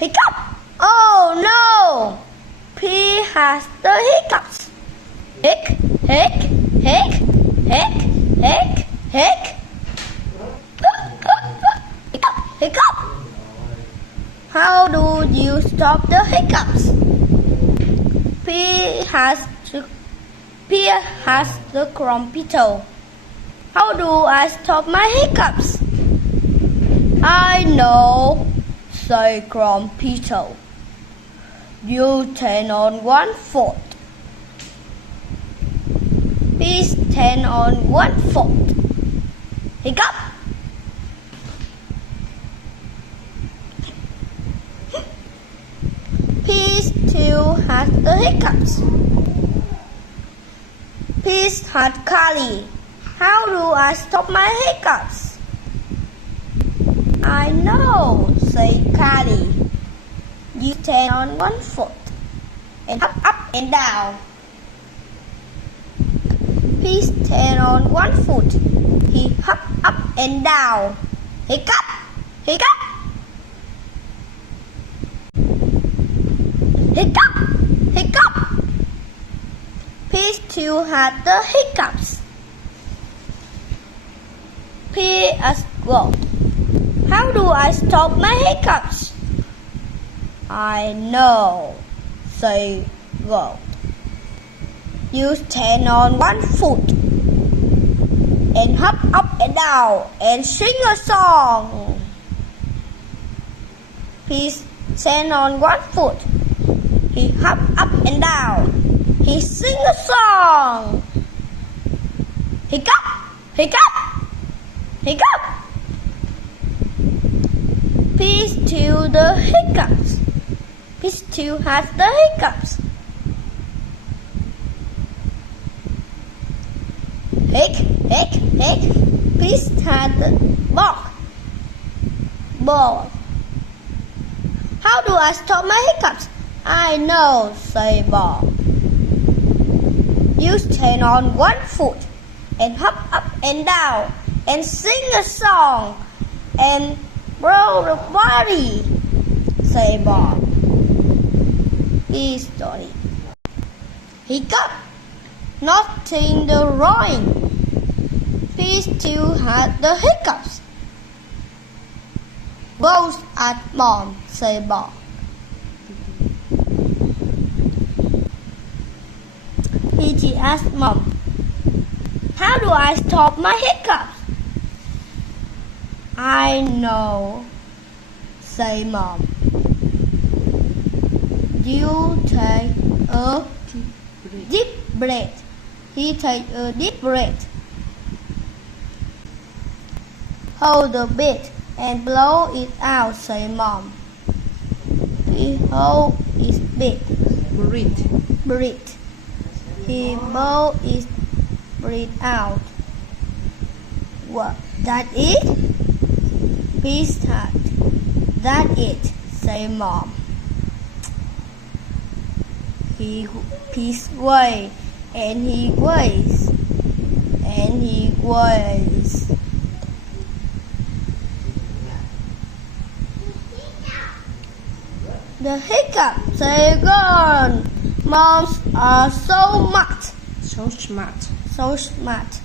Hiccup! Oh no! P has the hiccups. Hic, hic, hic, hic, hic, hic. Hiccup, hiccup. How do you stop the hiccups? P has the computer. How do I stop my hiccups? I know, say computer. You turn on 1 foot. Please turn on 1 foot. Hiccup. Please still has the hiccups. Please has Carly. How do I stop my hiccups? I know, say Carly. You stand on 1 foot and hop up and down. Please stand on 1 foot. He hop up and down. Hiccup, hiccup. Hiccup, hiccup. Please still have the hiccups. P as well. How do I stop my hiccups? I know, say go. You stand on 1 foot and hop up and down and sing a song. Please stand on 1 foot. He hop up and down. He sing a song. Hiccup, hiccup, hiccup. Please still the hiccups. Please still has the hiccups. Hic, hic, hic. Please have the ball. How do I stop my hiccups? I know, say ball. You stand on 1 foot and hop up and down and sing a song and roll the body, say ball. His story. Hiccup, nothing the wrong. Please still had the hiccups. Goes at mom, say ball. He asked mom, how do I stop my hiccups? I know, say mom. You take a deep breath. He take a deep breath. Hold the breath and blow it out, say mom. He hold his breath. Breathe. He blow his breath out. What? That it? Please start. That it, say mom. He way and he waits and he waits. The hiccups say gone. Moms are so smart. So smart. So smart.